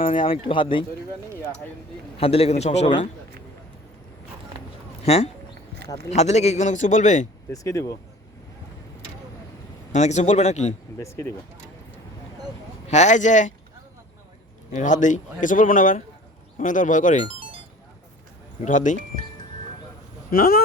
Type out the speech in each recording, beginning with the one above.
মানে আমি একটু হাত দিই, হাত দিলে কিন্তু সমস্যা হবে না। হ্যাঁ, হাত দিলে কি কোনো কিছু বলবে? বেশকে দিব না কিছু বলবে নাকি? বেশকে দিব। হ্যাঁ এই যে হাত দিই, কিছু বলবো না আবার, আমি তো ভয় করে একটু হাত দিই। না না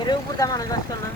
এর উপর দা মানুষ বাস করে না।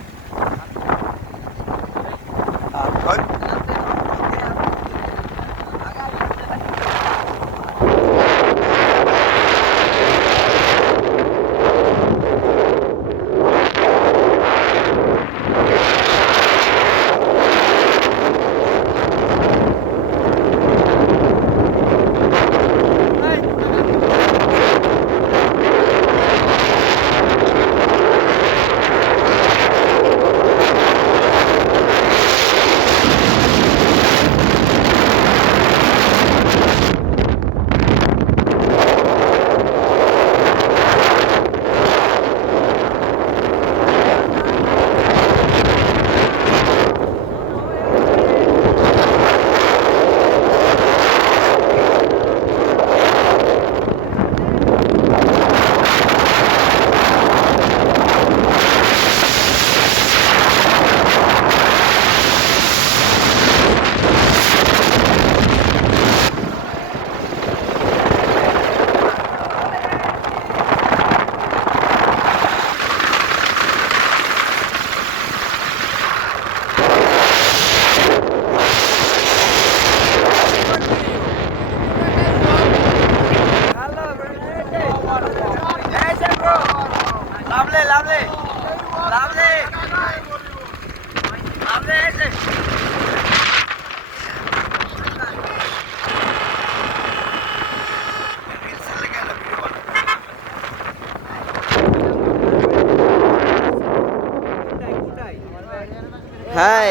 হ্যাঁ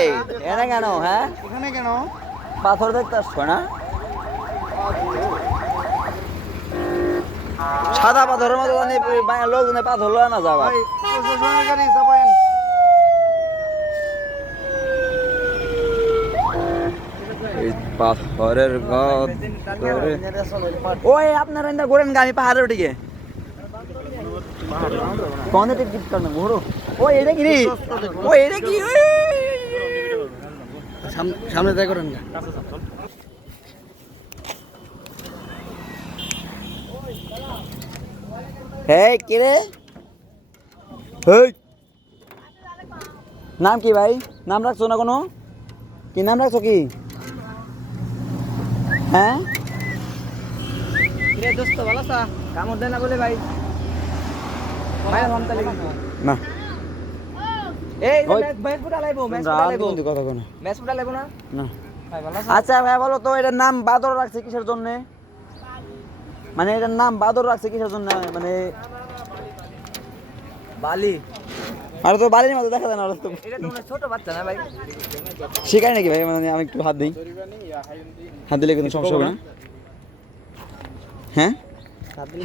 এনে কেন? হ্যাঁ এখানে কেন? পাথর দেখতে আসছো না? সাদা পাথরের মতো লোকজনে পাথর লয় না যাবা। ভাই প্রশাসনের গাড়ি চাপায়েন। পাথরের ওই আপনারা ইন্দা ঘোরেন গা, আমি পাহাড়ের দিকে কোন টিকিট কাটনা ঘোরো। ওই এটা কি রে? ওই এটা কি? সামনে তাই করেন না। এই কে রে? এই নাম কি ভাই? নাম রাখছো না কোনো? কি নাম রাখছো কি? হ্যাঁ রে দোস্ত ভালো আছা? কামড় দেয় না বলে ভাই। ভাই হামতা লাগি না এই ওই ম্যাচ ফুটা লাইবো, ম্যাচ ফুটা রাত লাইবো, কিন্তু কথা কোনো ম্যাচ ফুটা লাইবো না না। ভাই ভালো আছা? আচ্ছা ভাই বলো তো এটার নাম বাদর রাখছে কিসের জন্য? মানে এটার নাম বাদর রাখছে কিসের জন্য? মানে বালি আর তো বালির মতো দেখা যায় না। তো এটা তো ছোট বাচ্চা না ভাই। শিখায় নাকি ভাই? মানে আমি একটু হাত দিই, হাত দিলে কিন্তু সমস্যা হবে না? হ্যাঁ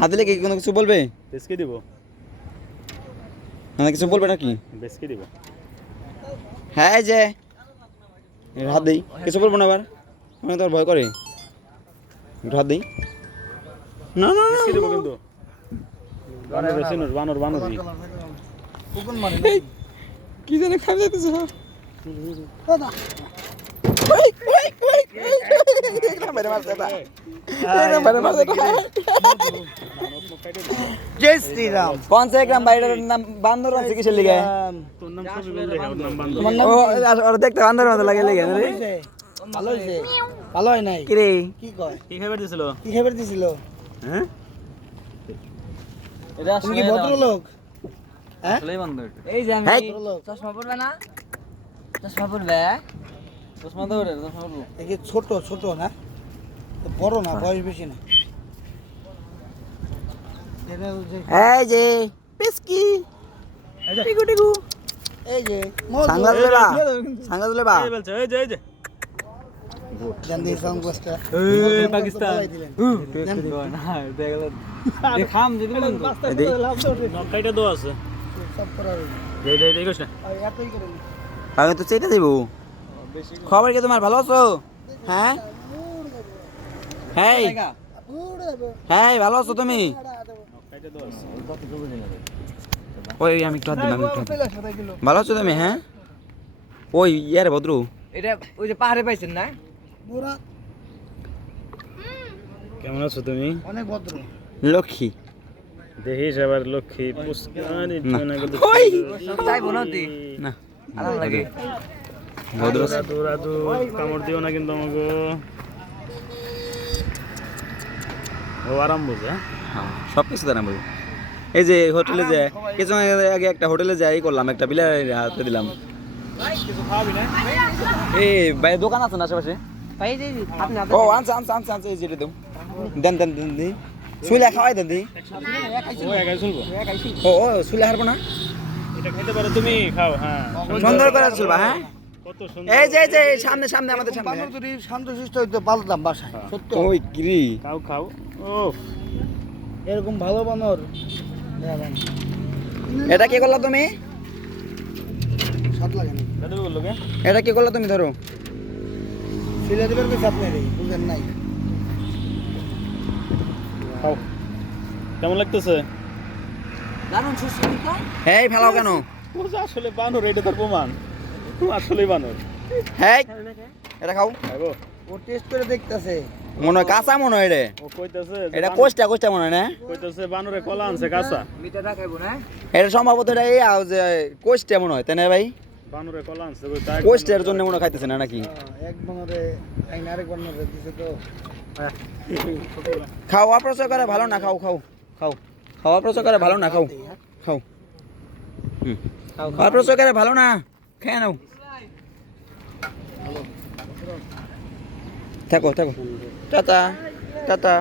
হাত দিলে কি কোনো কিছু বলবে? বেসকে দিব, মানে কিছু বলবে নাকি? বেসকে দিব। হ্যাঁ এই যে হাত দিই, কিছু বলবো না আবার? মানে তোর ভয় করে একটু হাত দিই। না না বেসকে দিব কিন্তু বানর সিনুর বানর বানরই কোন মানে কি জানে খাই যাইতেছে। জয় শ্রীরাম। কোন সে গ্রাম বাইরের নাম বান্দর আছে কিসের লিগে? তোর নাম সবই বল রে, ওর নাম বান্দর। তোমার নাম ও দেখতে বান্দরের মতো লাগে রে। ভালো হইছে? ভালো হয় নাই? কি রে? কি কয়? কি খাবার দিছিল? কি খাবার দিছিল? হ্যাঁ তুমি কি ভদ্রলোক? হ্যাঁ এই যে আমি চশমা পরবে না? চশমা পরবে? চশমা তো পরে, চশমা পরবো। এই ছোট ছোট না, বড় না, বয়স বেশি না। এই যে পেস্কি টিকু টিকু এই যে সাঙ্গাস লেবা, সাঙ্গাস লেবা। এই বলছে এই যে এই যে জানদি সাউন্ডটা এই পাকিস্তান না দেখল দেখাম যদি নকাইটা দো আছে সব করা দে দে দে কইছ না। এতই করে আমি তো চেয়ে দেবো। খবর কি তোমার? ভালো আছো? হ্যাঁ হ্যাঁ হ্যাঁ ভালো আছো তুমি? নকাইটা দো আছে ওই আমি একটু হাত দিলাম, আমি একটু হাত দিলাম। ভালো আছো তুমি? হ্যাঁ ওই ইয়ারে ভদ্র এটা ওই যে পাহাড়ে পাইছেন না? কেমন আছো তুমি? অনেক ভদ্র। লক্ষ্মী দেখিস আবার লক্ষ্মী পুষ্কানি না। জনা গদ ওই সব চাইবো না তুই না আরাম লাগে। ভদ্র রাদু রাদু কামড় দিও না কিন্তু আমাকে। ও আরাম বুঝা হ্যাঁ সব কিছু জানা বলবো। এই যে হোটেলে যে কিছু আগে একটা হোটেলে যাই করলাম, একটা বিলার হাতে দিলাম। কিছু খাবি না? এই ভাই দোকান আছে না আশেপাশে? ভাই যে আপনি ও আনছে আনছে আনছে আনছে এই যেটা দেব দেন দেন দেন দি সুইলা খাওয়াই দেন দি। ও একাই শুনবো। ও ও সুইলা হারবো না? এটা খাইতে পারো তুমি, খাও। হ্যাঁ সুন্দর করে চলবা। হ্যাঁ কত সুন্দর। এই যে সামনে সামনে আমাদের সামনে। বান্দর যদি শান্তশিষ্ট হইতো পালতাম বাসায়। সত্য ওই গিরি খাও খাও। ও এরকম ভালো বানর এটা কি করলা তুমি? সাত লাগে না। দাদু বললো কে? এটা কি করলা তুমি? ধরো সিলে দিবেন কি আপনি রে বুঝেন নাই? খাও। কেমন লাগতেছে? দারুণ সুস্বাদু। এই ফেলাও কেন? ও যে আসলে বানর, এটা তার প্রমাণ। ও আসলেই বানর। হ্যাঁ এটা খাও। খাবো। ও টেস্ট করে দেখতাছে। মনে হয় কাঁচা মনে হয় রে। ও কইতাছে যে এটা বানর- কোষ্টা কোষ্টা মনে হয় না? কইতাছে বানরে কলা আনছে কাঁচা। মিঠাটা খাইবো না? এটা সম্ভবত এটা এই যে কোষ্টা মনে হয় তাই না ভাই? বানরে কলা আনছে কই তাই। কোষ্টার জন্য মনে হয় খাইতেছে না নাকি? এক বানরে আইন আরেক বানরে দিছে তো। খাও অপ্রচার করে ভালো না, খাও খাও খাও খাও অপ্রচার করে ভালো না, খাও খাও হুম অপ্রচার করে ভালো না, খেয়ে নাও। থাকো থাকো টাটা টাটা।